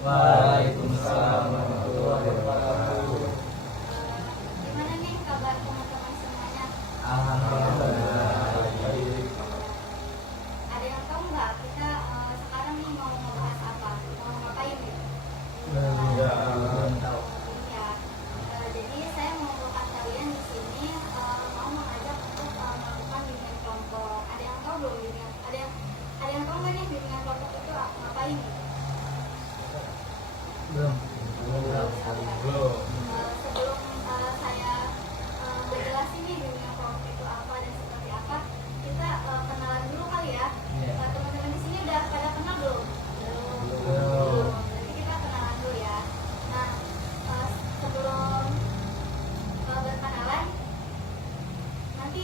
Waalaikumsalam warahmatullahi wabarakatuh. Gimana nih kabar teman-teman semuanya? Alhamdulillah. Baik. Ada yang tahu nggak kita sekarang nih mau ngebahas apa? Mau ngapain gitu? Belum tahu. Ya, jadi saya mau mengajak kalian di sini mau mengajak untuk melakukan bimbingan kelompok. Ada yang tahu belum bimbingan? Ada yang tahu nggak nih bimbingan kelompok itu ngapain? Gitu? Belum. Belum. Sebelum saya menjelaskan nih bimbingan kelompok itu apa dan seperti apa, kita kenalan dulu kali ya. Teman-teman di sini udah pada kenal belum? Belum. Jadi kita kenalan dulu ya. Nah, sebelum berkenalan, nanti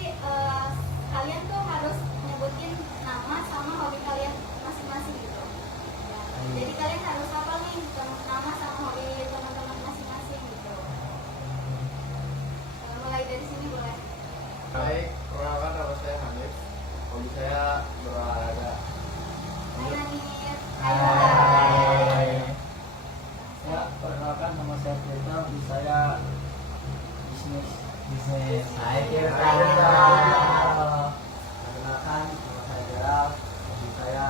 kalian tuh harus nyebutin nama sama hobi kalian masing-masing gitu. Ya. Jadi kalian harus hafal nih nama sama hobi teman-teman masing-masing gitu. Mulai dari sini boleh. Baik, perkenalkan nama saya Hanif. Hobi saya berolahraga. Hai Hanif. Hai. Ya, perkenalkan nama saya Tirta, hobi saya bisnis. Hai Tirta. Perkenalkan nama saya Gerald, hobi saya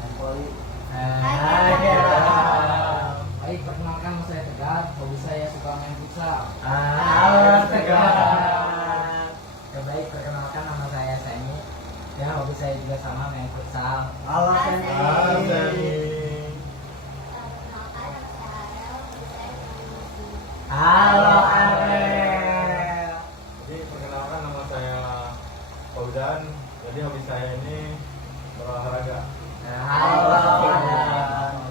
main voli. Hai Gerald. Baik, perkenalkan nama saya Tegar, hobi saya suka main futsal. Halo, Tegar. Baik, perkenalkan nama saya Seni. Ya, hobi saya juga sama main futsal. Halo Seni. Halo, Seni. Perkenalkan nama saya Arel. Hobi saya bermain musik. Halo Arel. Jadi perkenalkan nama saya Fauzan. Jadi hobi saya ini berolahraga. Halo Arel.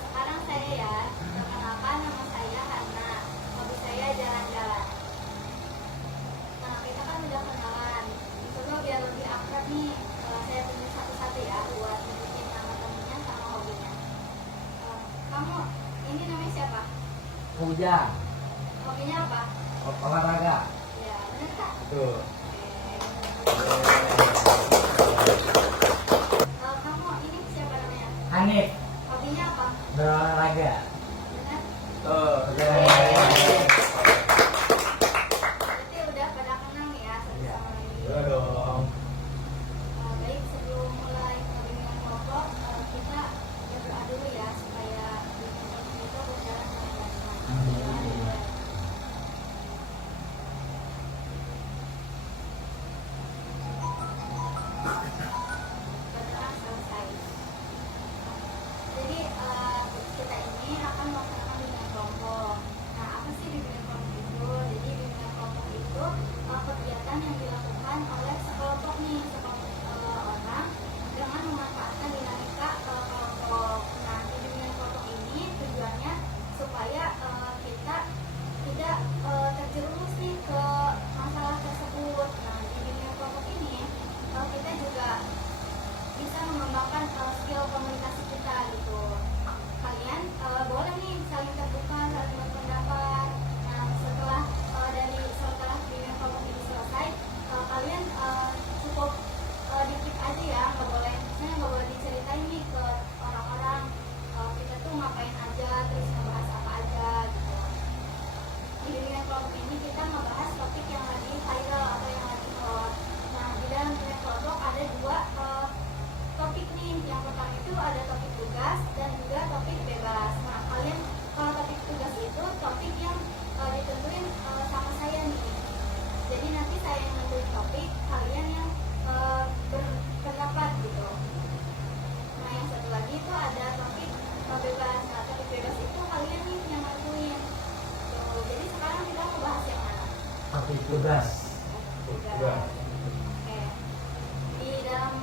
Sekarang saya ya, perkenalkan nama saya Hana. Hobi saya jalan-jalan. Nah, kita kan udah kenalan. Coba biar lebih akrab nih, saya tunjuk satu-satu ya buat nunjukin nama temennya sama hobinya. Kamu, ini namanya siapa? Hujan. Hobinya apa? Olahraga. Ya, bener kak? Tuh. Kamu, ini siapa namanya? Hanif. Hobinya apa? Berolahraga. Bener? Tuh. Berarti udah pada kenal nih ya satu sama lain. Iya dong. Baik, sebelum mulai bimbingan kelompok, kita berdoa dulu ya supaya bimbingan kelompok itu berjalan dengan lancar. Berdoa selesai. Jadi kita ini akan melaksanakan bimbingan kelompok. Nah, apa sih bimbingan kelompok itu? Jadi bimbingan kelompok itu kegiatan yang dilakukan oleh sekelompok nih, sekelompok orang dengan memanfaatkan dinamika kelompok. Nah, di bimbingan kelompok ini tujuannya supaya kita tidak terjerumus nih ke masalah tersebut. Nah, di bimbingan kelompok ini kita juga bisa mengembangkan skill komunikasi kita gitu. Kalian boleh nih saling terbuka, saling berpendapat. Nah, setelah bimbingan kelompok ini selesai, kalian cukup dikit aja ya, nggak boleh diceritain nih ke orang-orang kita tuh ngapain aja, terus ngebahas apa aja gitu. Di bimbingan kelompok ini kita ngebahas topik yang lagi viral atau yang lagi hot. Nah, di dalam bimbingan kelompok ada dua topik nih. Yang pertama itu ada topik tugas dan juga topik bebas. Nah, kalian kalau topik tugas itu topik yang ditentuin sama saya nih. Jadi nanti saya yang nentuin topik, kalian yang berpendapat gitu. Nah, yang satu lagi itu ada topik bebas. Nah, topik bebas itu kalian nih yang nentuin. Tuh, jadi sekarang kita mau bahas yang mana? Topik tugas. Tugas. Oke. Di dalam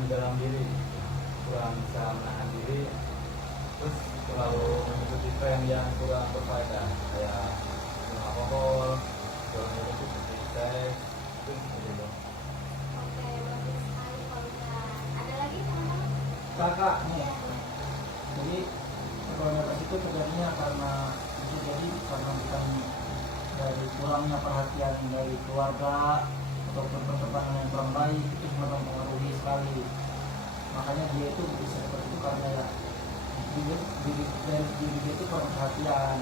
di dalam diri, kurang bisa menahan diri, terus selalu mengikuti tren yang kurang berfaedah kayak minum alkohol, kurang itu seperti seks, itu seperti itu. Oke, bagus sekali Fauzan. Ada lagi teman-teman? Kakak nih, Iya. jadi pergaulan bebas itu terjadinya karena bisa jadi karena bukan dari kurangnya perhatian dari keluarga ataupun pertemanan yang kurang baik, itu semua mempengaruhi sekali. Makanya dia itu bisa seperti itu karena ya diri dia itu kurang perhatian,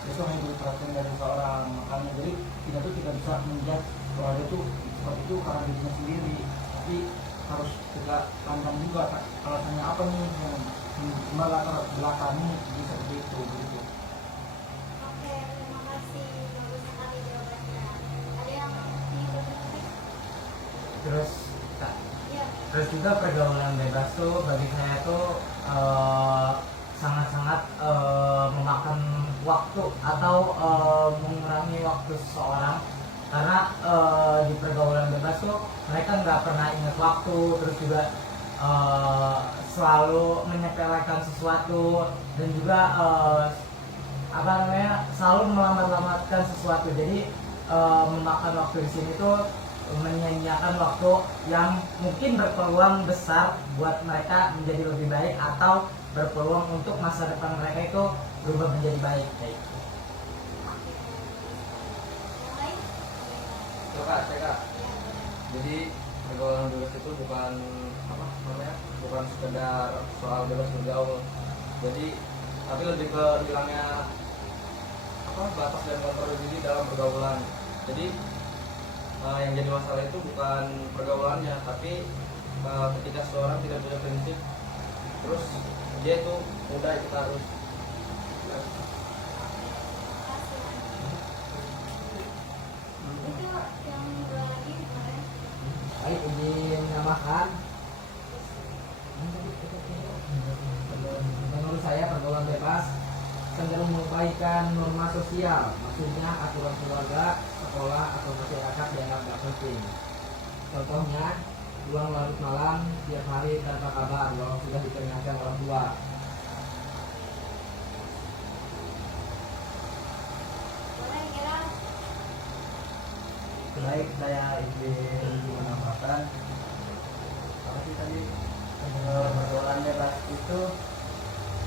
dia itu hanya butuh perhatian dari seorang. Makanya jadi kita tuh tidak bisa menjudge bahwa dia tuh seperti itu karena dirinya sendiri, tapi harus kita pandang juga alasannya apa nih yang melatar belakangi bisa seperti itu gitu. Oke, terima kasih. Bagus sekali jawabannya. Ada yang ingin bertanya? Terus Iya. terus juga pergaulan bebas tuh bagi saya tuh sangat-sangat memakan waktu atau mengurangi waktu seseorang, karena di pergaulan bebas tuh mereka nggak pernah ingat waktu, terus juga selalu menyepelekan sesuatu, dan juga selalu melambat-lambatkan sesuatu. Jadi memakan waktu di sini tuh menyia-nyiakan waktu yang mungkin berpeluang besar buat mereka menjadi lebih baik atau berpeluang untuk masa depan mereka itu berubah menjadi baik. Yang lain? Coba, Iya. jadi pergaulan bebas itu bukan bukan sekedar soal bebas bergaul, jadi tapi lebih ke hilangnya batas dan kontrol diri dalam pergaulan. Jadi yang jadi masalah itu bukan pergaulannya, tapi ketika seorang tidak punya prinsip, terus dia itu mudah ikut arus. Itu yang dua lagi kemarin. Baik, izin menambahkan. Menurut saya pergaulan bebas cenderung mengabaikan norma sosial, maksudnya aturan keluarga, sekolah atau masyarakat dianggap tidak penting. Contohnya, pulang larut malam tiap hari tanpa kabar walau sudah diperingatkan orang tua. Boleh kira? Baik, saya izin menambahkan. Apa sih tadi? Pergaulan bebas itu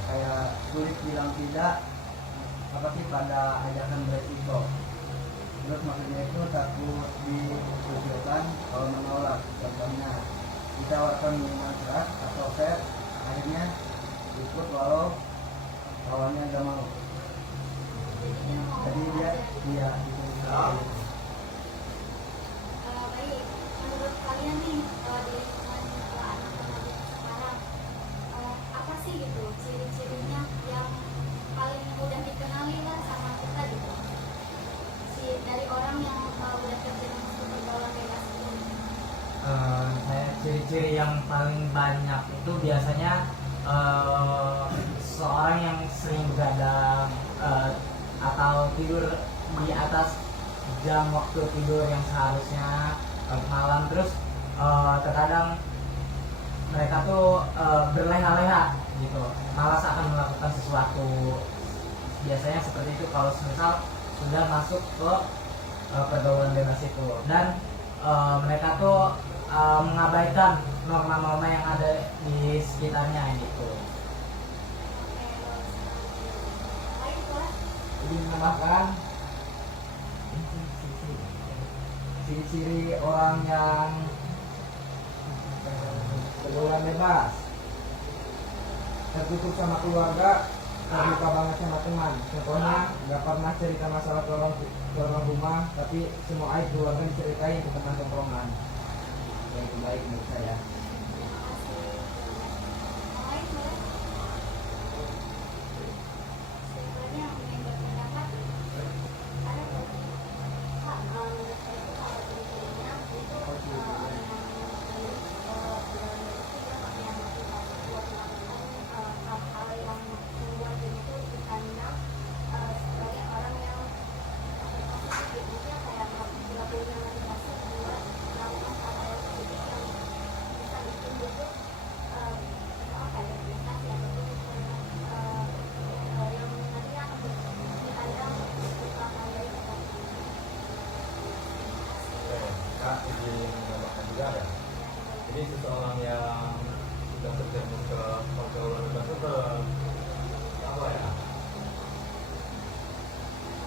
kayak sulit bilang tidak apa sih pada ajakan beresiko. Terus maksudnya itu takut dikucilkan kalau menolak. Contohnya ditawarkan minuman keras atau vape, akhirnya ikut walau awalnya gak mau. Jadi dia itu. Baik, menurut kalian nih di lingkungan anak remaja sekarang apa sih gitu ciri-cirinya yang paling mudah dikenali lah sama kita gitu, dari orang yang udah terjun masuk pergaulan bebas ini? Saya ciri-ciri yang paling banyak itu biasanya seorang yang sering begadang atau tidur di atas jam waktu tidur yang seharusnya malam, terus terkadang mereka tuh berleha-leha gitu, malas akan melakukan sesuatu. Biasanya seperti itu kalau misal sudah masuk ke pergaulan bebas itu, dan mereka tuh mengabaikan norma-norma yang ada di sekitarnya gitu. Baik, boleh. Jadi menambahkan ciri-ciri orang yang pergaulan bebas: tertutup sama keluarga, terbuka banget sama teman. Contohnya nggak pernah cerita masalah ke orang rumah, tapi semua aib keluarga diceritain ke teman tongkrongan. Ya, itu baik menurut saya. Terima kasih. Yang lain boleh. Siapanya yang ingin berpendapat? Ada nggak? Pak, menurut saya itu kalau ciri-cirinya itu orang yang buat melakukan hal-hal yang membuat diri itu dipandang sebagai orang yang positif, maksudnya kayak tidak punya motivasi buat melakukan hal-hal positif yang bisa orang yang sudah terjerumus ke pergaulan bebas itu ke apa ya,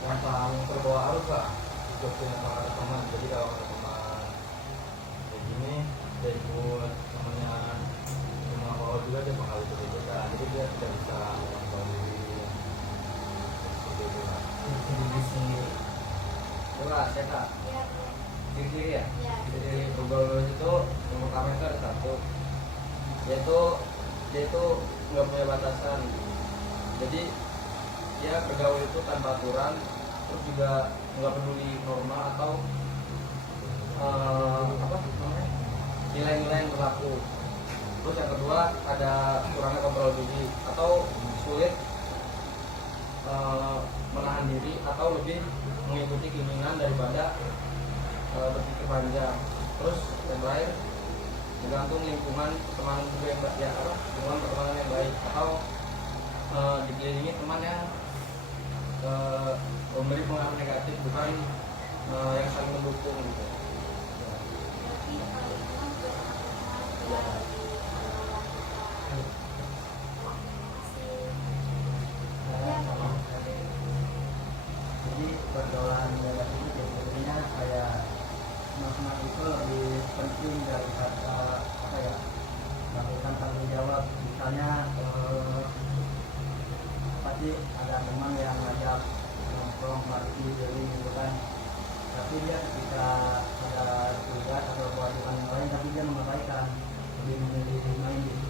gampang terbawa arus lah. Juga punya kalau ada teman, jadi kalau ada teman kayak gini dia ikut, temennya cuma bawa juga dia bakal ikut ikutan, jadi dia tidak bisa mengontrol diri seperti itu lah. Jadi sih Itulah saya kak Ya, ciri-ciri ya. ya. Ciri pergaulan bebas itu yang pertama itu ada satu, yaitu dia itu nggak punya batasan. Jadi dia bergaul itu tanpa aturan, terus juga nggak peduli norma atau apa namanya, nilai-nilai yang berlaku. Terus yang kedua ada kurangnya kontrol diri atau sulit menahan diri atau lebih mengikuti keinginan daripada berpikir panjang. Terus yang terakhir tergantung lingkungan pertemanan juga yang ya apa, lingkungan pertemanan yang baik atau dikelilingi teman yang memberi pengaruh negatif, bukan yang saling mendukung gitu. Berarti lingkungan juga sangat berpengaruh ya bagi pergaulan kita. Terima kasih. jadi pergaulan bebas itu sebenarnya kayak senang-senang itu lebih penting daripada apa ya, melakukan tanggung jawab. Misalnya pasti ada teman yang ngajak nongkrong party jadi gitu kan, tapi dia ketika ada tugas atau kewajiban yang lain tapi dia mengabaikan, lebih memilih main gitu.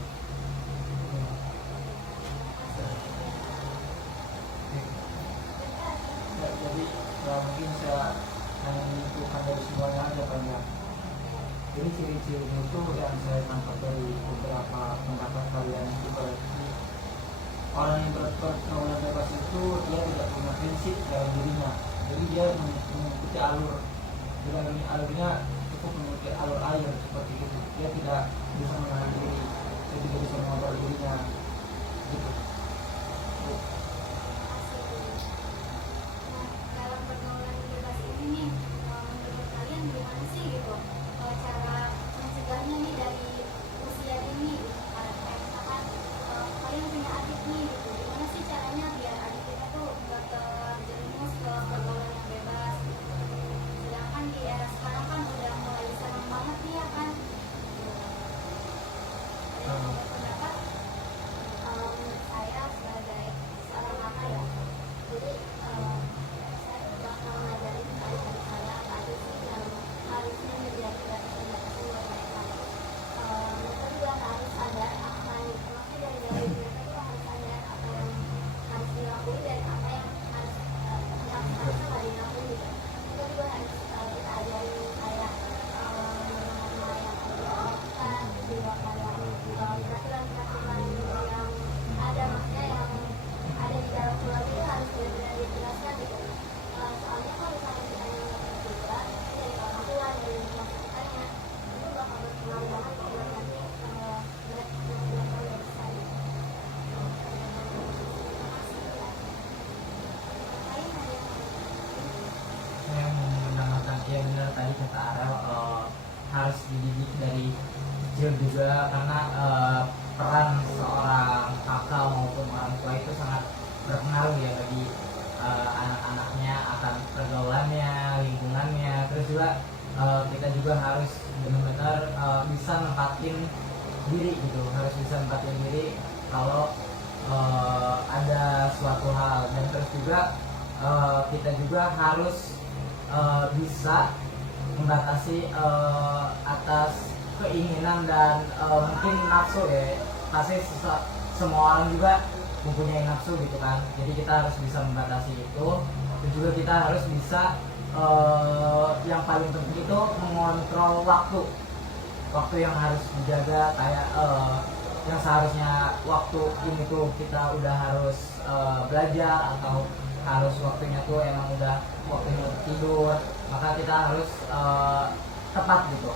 Ya, jadi mungkin saya hanya menentukan dari semuanya aja kan ya. Jadi ciri-cirinya itu yang saya tangkap dari beberapa pendapat kalian itu berarti orang yang berpergaulan bebas itu dia tidak punya prinsip dalam dirinya. Jadi dia mengikuti alur, dengan alurnya cukup mengikuti alur air seperti itu. Dia tidak bisa menahan diri, dia tidak bisa mengontrol dirinya. Gitu. Nah, dalam pergaulan bebas ini nih, menurut kalian gimana sih gitu cara mencegahnya nih dari usia dini gitu? Kayak misalkan kalian punya adik nih gitu, gimana sih caranya biar adik kita tuh nggak terjerumus ke pergaulan yang bebas gitu. Sedangkan di era sekarang kan udah mulai senang banget nih ya kan. Ada yang mau berpendapat? Menurut saya sebagai seorang kakak ya, jadi saya bakal ngajarin ke adik-adik saya apa aja sih yang harusnya menjadi batasan-batasan buat mereka. Mereka juga harus sadar akan, maksudnya dari mereka tuh harus sadar apa yang harus dilakuin dan apa yang harus yang harusnya nggak dilakuin gitu. Kita juga harus kita ajarin kayak norma yang ada juga kayak peraturan-peraturan yang ada, maksudnya yang ada di dalam keluarga itu harus benar-benar dijelaskan gitu. Soalnya kalau misalnya kita yang nggak juga dari orang tua, dari lingkungan sekitarnya, itu bakal berpengaruh banget buat nanti mereka udah besar gitu. Terima kasih ya. Lain ada yang Saya mau menambahkan, ya benar tadi kata Arel, harus dididik dari kecil juga karena peran seorang kakak maupun orang tua itu sangat berpengaruh ya bagi anak-anaknya akan pergaulannya, lingkungannya. Terus juga kita juga harus benar-benar bisa nempatin diri gitu, harus bisa nempatin diri kalau ada suatu hal. Dan terus juga kita juga harus bisa membatasi atas keinginan dan mungkin nafsu ya. Pasti semua orang juga mempunyai nafsu gitu kan, jadi kita harus bisa membatasi itu. Dan juga kita harus bisa yang paling penting itu mengontrol waktu yang harus dijaga. Kayak yang seharusnya waktu ini tuh kita udah harus belajar, atau harus waktunya tuh emang udah waktunya tidur, maka kita harus tepat gitu,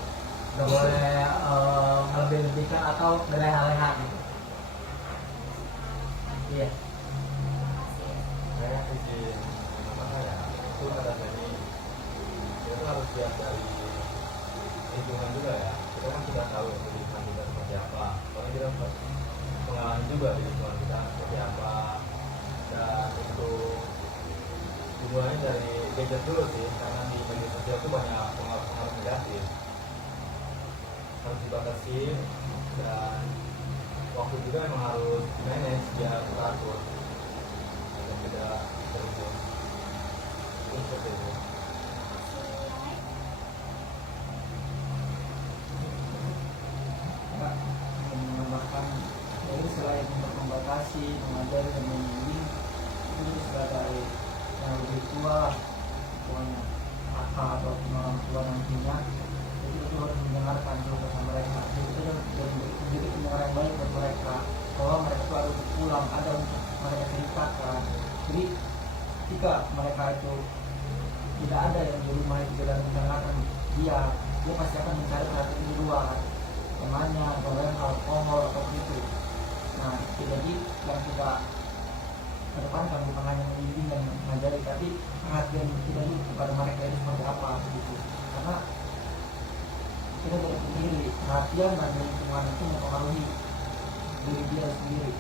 nggak boleh melebih-lebihkan atau berleha-leha gitu. Iya. Saya izin apa ya, itu kata tadi kita tuh harus lihat dari lingkungan juga ya. Kita kan sudah tahu ya, pendidikan kita juga di lingkungan kita seperti apa, dan itu dimulai dari gadget dulu sih, karena di media sosial itu banyak pengaruh-pengaruh negatif, harus dibatasi, dan waktu juga emang harus manage biar teratur agar tidak terus seperti itu. Kak, menambahkan jadi selain untuk membatasi, mengajari dan membimbing, itu sebagai yang lebih tua, tuanya kakak atau orang tua nantinya, jadi itu harus mendengarkan keluhan mereka. Jadi itu jadi pendengar yang baik buat mereka, bahwa mereka itu harus pulang, ada untuk mereka ceritakan. Jadi ketika mereka itu tidak ada yang di rumah itu dan mendengarkan dia pasti akan mencari perhatian di luar, temannya, orang alkohol atau itu. Nah, jadi yang kita kedepankan bukan hanya membimbing dan mengajari, tapi perhatian kita dulu kepada mereka itu seperti apa gitu. Karena kita tidak sendiri, perhatian dan lingkungan itu mempengaruhi diri dia sendiri.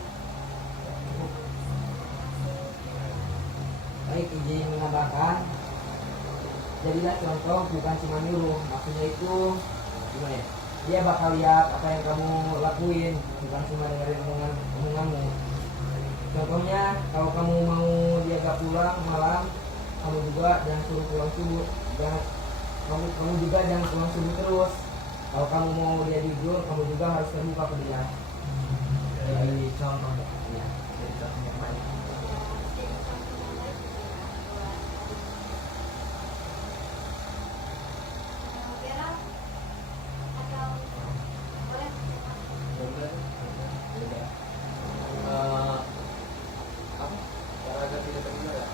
Baik, izin menambahkan, jadilah contoh bukan cuma nyuruh, maksudnya itu gimana ya, dia bakal lihat apa yang kamu lakuin, bukan cuma dengerin omonganmu. Contohnya, kalau kamu mau dia gak pulang malam, kamu juga jangan suruh pulang subuh, kamu juga jangan pulang subuh terus. Kalau kamu mau dia tidur, kamu juga harus terbuka ke dia. Jadi contoh Ya, jadi contoh yang baik. Apa cara agar tidak terdengar ya?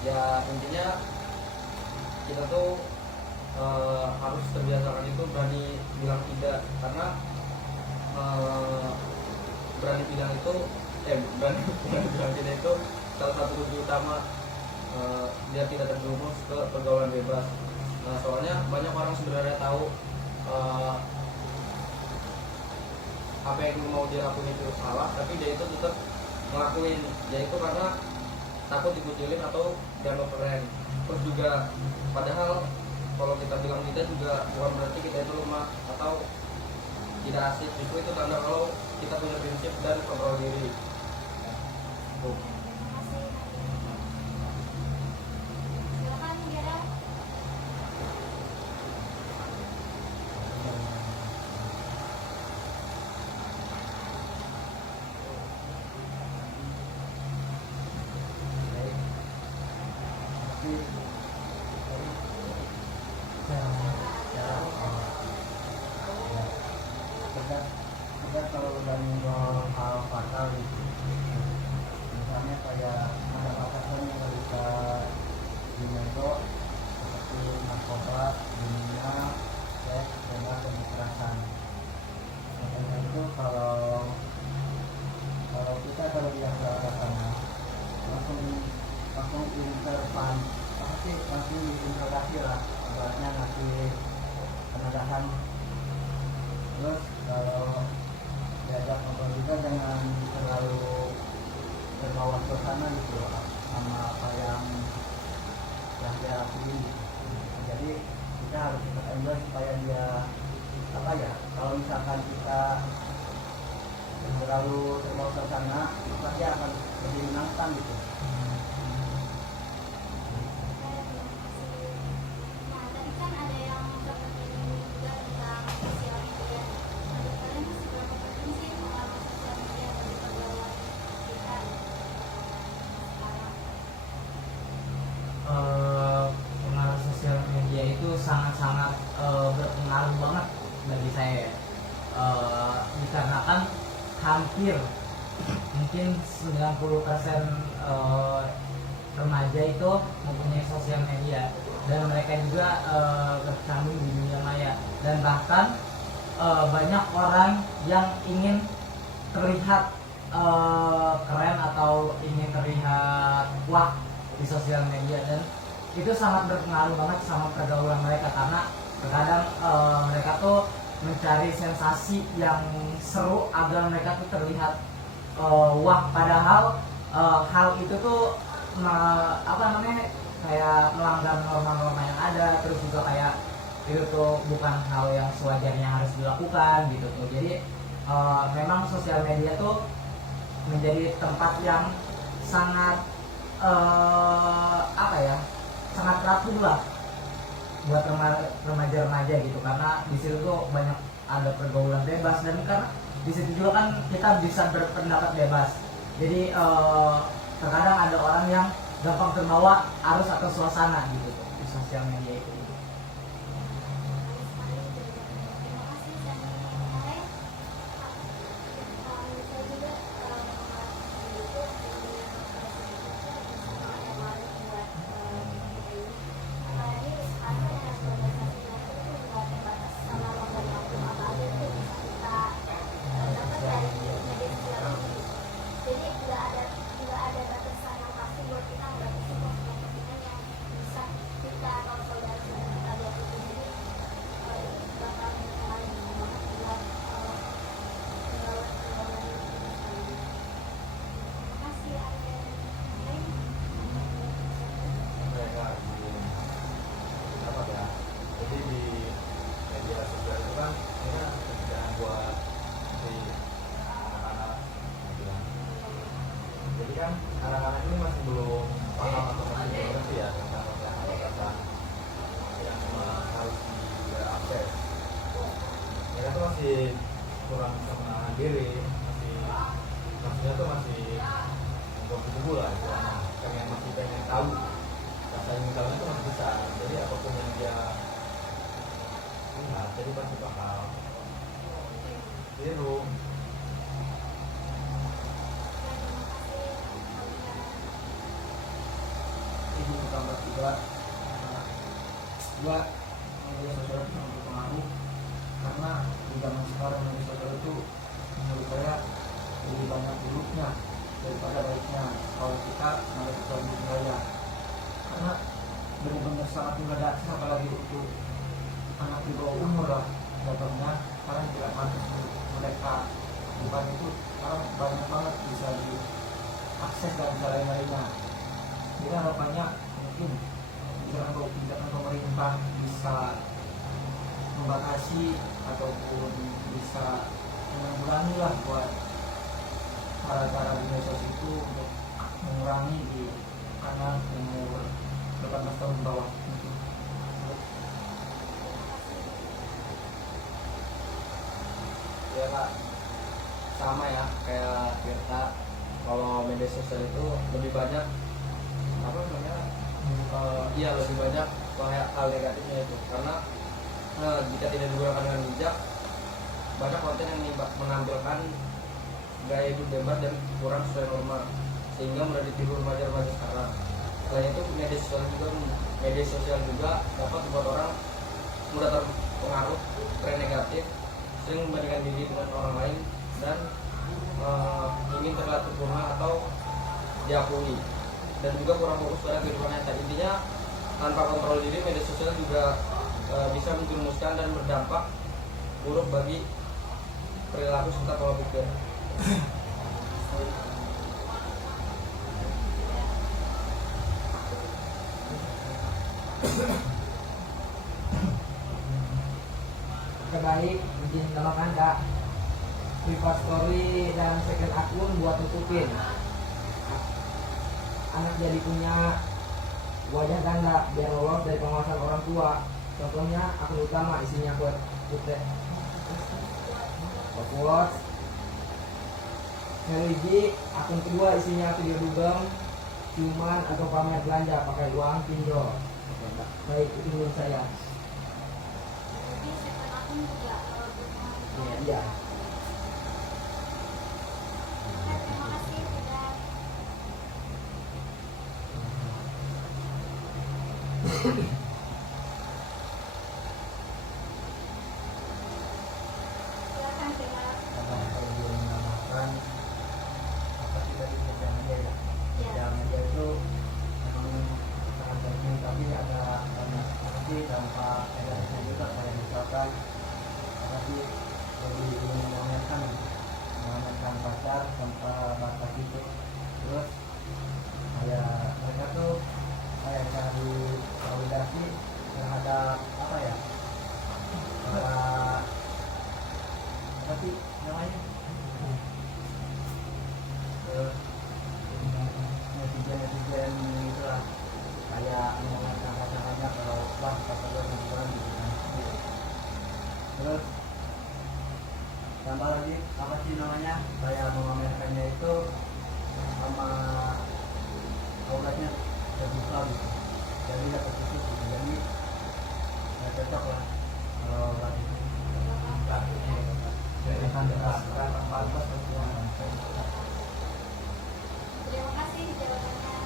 Ya intinya kita tuh harus terbiasakan itu berani bilang tidak, karena berani bilang itu berani bilang tidak itu salah satu kunci utama biar tidak terjerumus ke pergaulan bebas. Soalnya banyak orang sebenarnya tahu apa yang mau dia lakuin itu salah, tapi dia itu tetap ngelakuin, yaitu karena takut dikucilin atau dianggap keren. Terus juga padahal kalau kita bilang tidak juga bukan berarti kita itu lemah atau tidak asik, itu tanda kalau kita punya prinsip dan kontrol diri. Silakan Gera. Kita kalau udah nyinggung hal fatal gitu, misalnya kayak ada batasan yang nggak bisa dimentok seperti narkoba, dunia, seks, bebas dan kekerasan. Makanya itu kalau kita kalau dia ke arah sana langsung interpan apa sih, langsung diinterogasi lah, ibaratnya ngasih penegasan. Terus kalau diajak ngobrol juga jangan terlalu terbawa suasana gitu sama apa yang dia lakuin gitu. Jadi kita harus tetap enjoy supaya dia apa ya, kalau misalkan kita terlalu terbawa suasana pasti akan lebih menantang gitu. Nah, tadi kan ada yang sempat menyinggung juga tentang sosial media. Menurut kalian seberapa penting sih pengaruh sosial media bagi pergaulan kita sekarang? Pengaruh sosial media itu sangat-sangat berpengaruh banget bagi saya. Dikarenakan hampir mungkin 90% remaja itu mempunyai sosial media, dan mereka juga berkecimpung di dunia maya, dan bahkan banyak orang yang ingin terlihat keren atau ingin terlihat wah di sosial media, dan itu sangat berpengaruh banget sama pergaulan mereka, karena terkadang mereka tuh mencari sensasi yang seru agar mereka tuh terlihat uang, padahal hal itu tuh apa namanya, kayak melanggar norma-norma yang ada, terus juga kayak itu tuh bukan hal yang sewajarnya harus dilakukan gitu tuh. Jadi memang sosial media tuh menjadi tempat yang sangat apa ya, sangat ratu lah buat remaja-remaja gitu, karena di situ tuh banyak ada pergaulan bebas, dan karena di situ juga kan kita bisa berpendapat bebas. Jadi terkadang ada orang yang gampang terbawa arus atau suasana gitu tuh di sosial media itu. Mereka apa ya, jadi di media sosial itu kan ini kan kerjaan buat si anak-anak gitu kan. Jadi kan anak-anak ini masih belum paham atau masih belum ngerti ya tentang batasan yang harus diakses. Mereka tuh masih kurang bisa menahan diri, maksudnya tuh masih mengkubu-kubu lah istilahnya, masih pengen tahu, rasa ingin tahunya tuh masih besar. Jadi apapun yang dia lihat, jadi pasti bakal tiru. Ini tambah juga media sosial itu sangat berpengaruh, karena di zaman sekarang media sosial itu menurut saya lebih banyak buruknya daripada baiknya kalau kita menurut suatu budaya, karena benar-benar sangat mendadak, apalagi untuk anak di bawah umur lah contohnya, karena tidak pantas untuk mereka. Bukan itu, sekarang banyak banget bisa diakses dan bisa lain-lainnya. Jadi harapannya mungkin kebijakan pemerintah bisa membatasi ataupun bisa menanggulangi lah buat cara-cara di medsos itu untuk mengurangi di anak umur 18 tahun ke bawah. Ya kak, sama ya kayak kita, kalau media sosial itu lebih banyak apa namanya, iya lebih banyak kayak hal negatifnya itu, karena jika tidak digunakan dengan bijak, banyak konten yang menampilkan gaya hidup bebas dan kurang sesuai norma, sehingga mudah ditiru remaja-remaja sekarang. Selain itu media sosial juga dapat membuat orang mudah terpengaruh tren negatif, sering membandingkan diri dengan orang lain, dan ingin terlihat sempurna atau diakui, dan juga kurang fokus pada kehidupan nyata. Intinya tanpa kontrol diri, media sosial juga bisa menjerumuskan dan berdampak buruk bagi perilaku serta pola pikir. Terbaik izin tambahkan kak, private story dan second akun buat tutupin. Anak jadi punya wajah ganda biar lolos dari pengawasan orang tua. Contohnya akun utama isinya quote, religi, akun kedua isinya video dugem, ciuman atau pamer belanja pakai uang pinjol. Baik, itu menurut saya. Jadi second akun juga berpengaruh. Iya. Oke, terima kasih sudah. Silakan Vina. Kalau dia menambahkan apa sih tadi sosial media ya? Ya. Sosial media itu memang sangat penting, tapi ada banyak nanti dampak negatifnya juga, kayak misalkan apa sih, lebih memamerkan pacar tanpa sih namanya netizen gitu lah, kayak mengangkat-angkatnya kalau wah kata gue hiburan gitu kan. Terus tambah lagi apa sih namanya, kayak memamerkannya itu sama auratnya terbuka gitu, jadi dapat khusus gitu, jadi nggak cocok lah kalau aurat itu. Jadi kan pantas perempuan. Terima kasih jawabannya.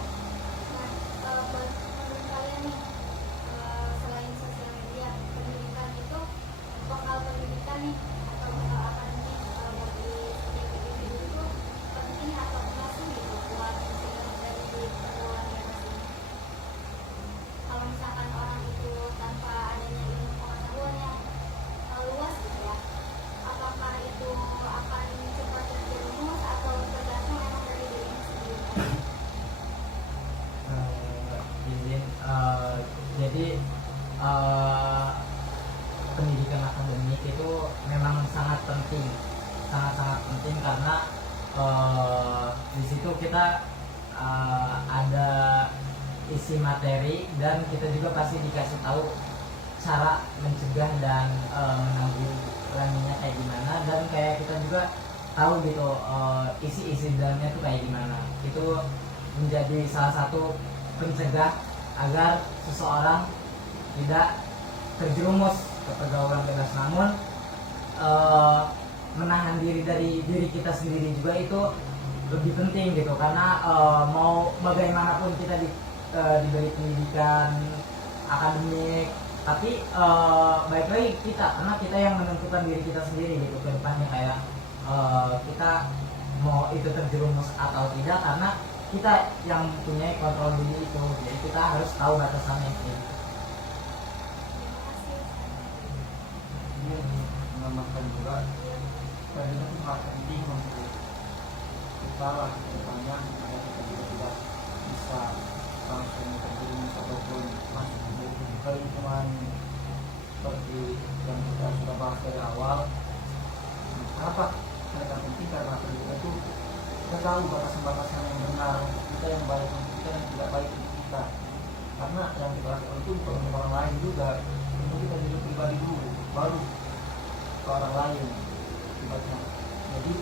Nah, menurut kalian nih, selain sosial media, pendidikan itu, vokal pendidikan nih atau vokal akademik bagi setiap individu itu penting atau enggak sih gitu buat mencegah dari pergaulan bebas ini? Kalau misalkan orang itu tanpa adanya ilmu pengetahuan yang luas gitu ya, apakah itu akan cepat terjerumus atau tergantung emang dari dirinya sendiri? Jadi pendidikan akademik itu memang sangat penting, sangat penting karena di situ kita ada isi materi dan kita juga pasti dikasih tahu cara mencegah dan menanggulanginya kayak gimana, dan kayak kita juga tahu gitu isi-isi dalamnya tuh kayak gimana. Itu menjadi salah satu pencegah agar seseorang tidak terjerumus ke pergaulan bebas. Namun menahan diri dari diri kita sendiri juga itu lebih penting gitu, karena mau bagaimanapun kita diberi pendidikan akademik, tapi baik lagi kita, karena kita yang menentukan diri kita sendiri gitu ke depannya, kayak kita mau itu terjerumus atau tidak, karena kita yang punya kontrol diri itu, jadi kita harus tahu batasannya gitu. Ini menambahkan juga pendidikan itu sangat penting untuk kita lah kedepannya, supaya kita juga tidak bisa langsung terjerumus ataupun masuk ke lingkungan seperti yang kita sudah bahas dari awal. Kenapa mereka penting? Karena pendidikan itu kita tahu batasan-batasan yang benar kita, yang baik untuk kita dan tidak baik untuk kita, karena yang kita lakukan itu bukan untuk orang lain juga, untuk kita jadi pribadi dulu baru ke orang lain akibatnya. Jadi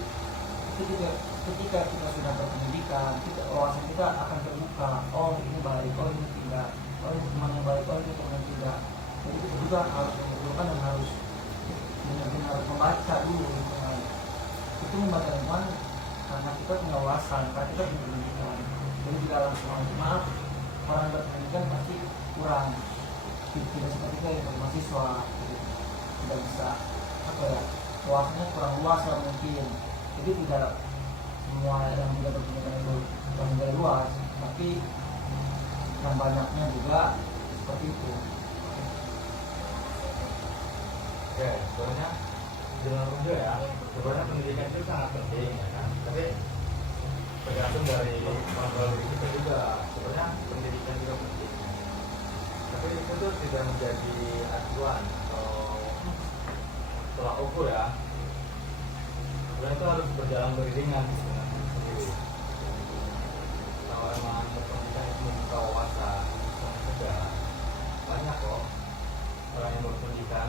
ketika kita sudah berpendidikan, wawasan kita akan terbuka. Oh ini baik, oh ini tidak, oh ini teman yang baik, oh ini teman yang tidak. Jadi kita juga harus mengumpulkan dan harus benar-benar membaca dulu lingkungan. Itu membaca lingkungan karena kita punya wawasan, karena kita punya pendidikan. Jadi tidak langsung maaf, orang berpendidikan pasti kurang, tidak seperti kita yang mahasiswa, tidak bisa apa ya, wawasannya kurang luas lah mungkin. Jadi tidak semua yang tidak berpendidikan itu yang luas, tapi yang banyaknya juga seperti itu. Oke, sebenarnya dengan juga ya, sebenarnya pendidikan itu sangat penting ya kan, tapi tergantung dari kontrol diri kita juga. Sebenarnya pendidikan juga penting, tapi itu tuh tidak menjadi acuan atau tolak ukur ya. Sebenarnya itu harus berjalan beriringan sebenarnya sendiri. Kalau emang berpendidikan itu membuka wawasan, bisa mencegah, banyak kok orang yang berpendidikan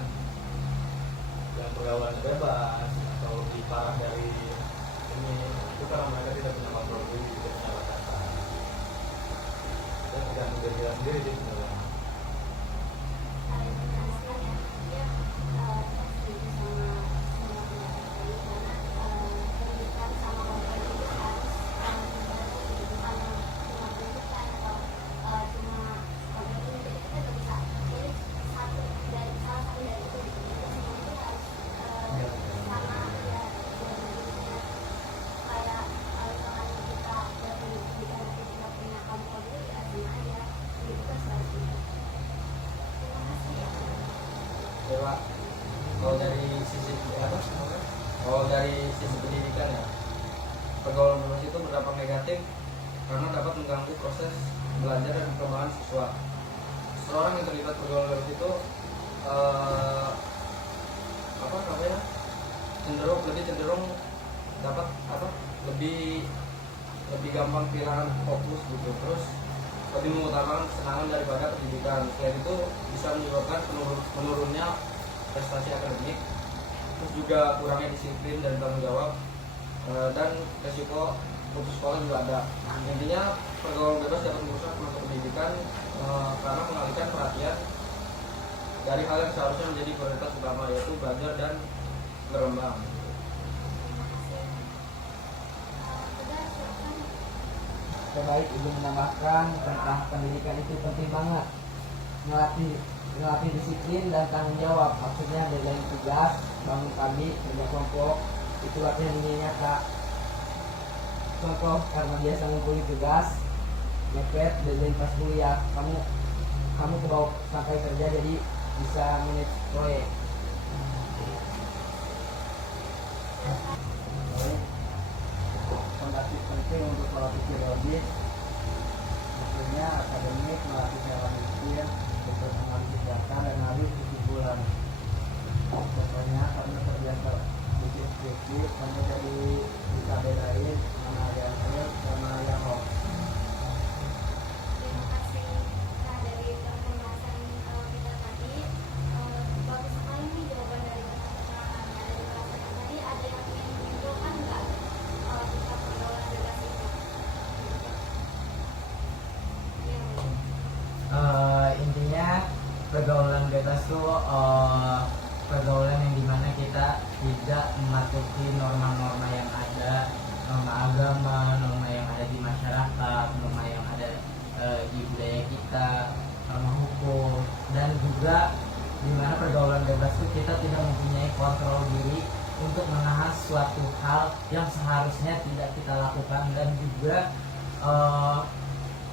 yang pergaulan bebas atau lebih parah dari ini, itu karena mereka tidak punya kontrol diri, tidak punya batasan, dan tidak menjadi diri sendiri sih sebenarnya. Coba kalau dari sisi apa? Kalau dari sisi pendidikan ya, pergaulan bebas itu berdampak negatif karena dapat mengganggu proses belajar dan perkembangan siswa. Seseorang yang terlibat pergaulan bebas itu apa namanya, lebih cenderung dapat apa lebih lebih gampang kehilangan fokus gitu, terus lebih mengutamakan kesenangan daripada pendidikan. Selain itu bisa menyebabkan menurunnya prestasi akademik, terus juga kurangnya disiplin dan tanggung jawab, dan resiko putus sekolah juga ada. Intinya pergaulan bebas dapat merusak masa pendidikan karena mengalihkan perhatian dari hal yang seharusnya menjadi prioritas utama, yaitu belajar dan berkembang. Terima kasih. Udah, silakan. Terbaik ibu menambahkan tentang pendidikan itu penting banget, melatih disiplin dan tanggung jawab. Maksudnya deadline tugas, bangun pagi, kerja kelompok, itu latihan ini nyata. Contoh, karena biasa ngumpulin tugas, mepet, deadline pas kuliah, kamu kebawa sampai kerja jadi bisa manage proyek. Fondasi penting untuk pola pikir logis, maksudnya akademik, melatih cara mikir, untuk menganalisis data dan mengambil kesimpulan. Contohnya karena terbiasa bikin skripsi, kamu jadi bisa bedain mana yang real dan mana yang hoax. Terima kasih. Nah, dari pembahasan kita tadi, bagus sekali nih jawaban dari teman-teman. Nah, dari pembahasan tadi ada yang ingin menyimpulkan nggak tentang pergaulan bebas itu? Iya, Bu. Intinya pergaulan bebas itu pergaulan yang dimana kita tidak mematuhi norma-norma yang ada, norma agama, norma yang ada di masyarakat, norma yang ada di budaya kita, norma hukum, dan juga dimana pergaulan bebas itu kita tidak mempunyai kontrol diri untuk menahan suatu hal yang seharusnya tidak kita lakukan, dan juga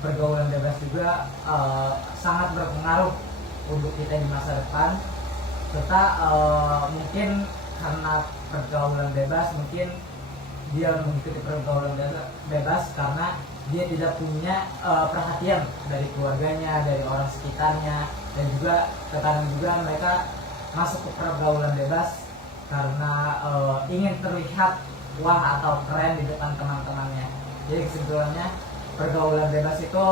pergaulan bebas juga sangat berpengaruh untuk kita di masa depan. Serta mungkin karena pergaulan bebas, mungkin dia mengikuti pergaulan bebas karena dia tidak punya perhatian dari keluarganya, dari orang sekitarnya, dan juga terkadang juga mereka masuk ke pergaulan bebas karena ingin terlihat wah atau keren di depan teman-temannya. Jadi kesimpulannya, pergaulan bebas itu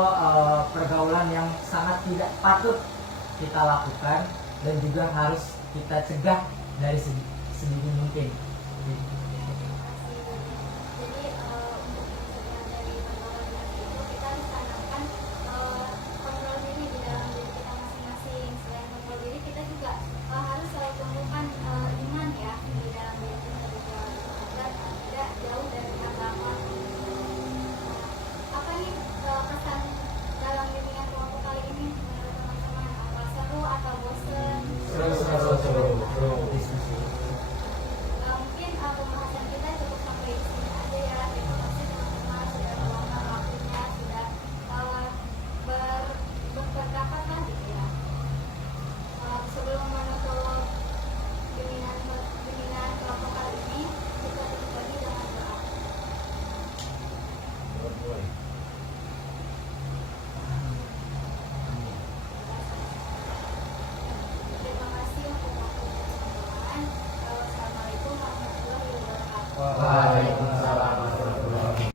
pergaulan yang sangat tidak patut kita lakukan dan juga harus kita cegah dari sedini mungkin. Terima kasih. Jadi untuk mencegah dari pergaulan bebas itu kita harus tanamkan kontrol diri di dalam diri kita masing-masing. Selain kontrol diri, kita juga harus selalu tumbuhkan iman ya di dalam diri kita juga agar tidak jauh dari agama. Apa nih kesan dalam bimbingan kelompok kali ini menurut teman-teman? Apa seru atau bosen? Mungkin pembahasan kita cukup sampai di sini aja ya. Terima kasih teman-teman sudah meluangkan waktunya, sudah berpendapat lah gitu ya. Sebelum menutup bimbingan kelompok kali ini, kita tutup lagi dengan doa. Terima kasih untuk waktunya teman-teman. Wassalamualaikum warahmatullahi wabarakatuh. Waalaikumsalam.